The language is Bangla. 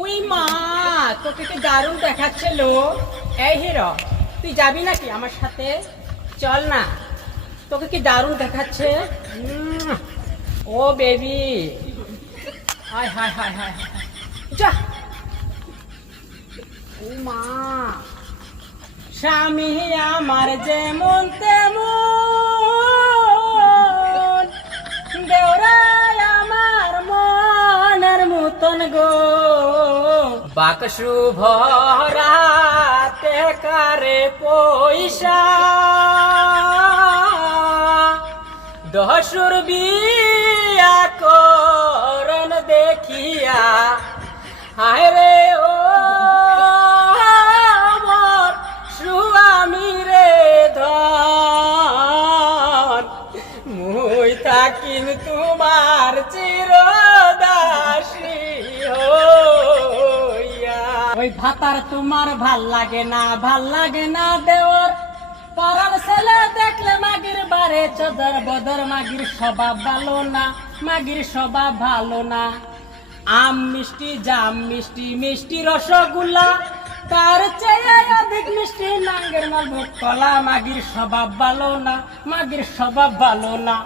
ওই মা, তোকে কি দারুণ দেখাচ্ছিল। এই হিরো, তুই যাবি নাকি আমার সাথে? চল না, তোকে কি দারুণ দেখাচ্ছে। ও বেবি, হায় হায় হায় হায়, যা। ও মা, স্বামী আমার যেমন তেমন, দেওরাই আমার মনের মতন গো। বাক্সু ভরাতে কারে পয়সা, দশর বিয়া করন দেখিয়া, হায় রে ও মোর স্বামী রে ধন, মুই থাকিম তোমার চিরদাসী হইয়া। ওই ভাতার তোমার ভাল লাগে না দেওর, পাড়ার ছেলে দেখলে মাগির বারে চদর বদর, মাগির স্বভাব ভালো না, মাগির স্বভাব ভালো না। আম মিষ্টি, জাম মিষ্টি, মিষ্টি রসগোল্লা, তার চেয়ে অধিক মিষ্টি নাঙ্গের মালভোগ কলা। মাগির স্বভাব ভালো না, মাগির স্বভাব ভালো না।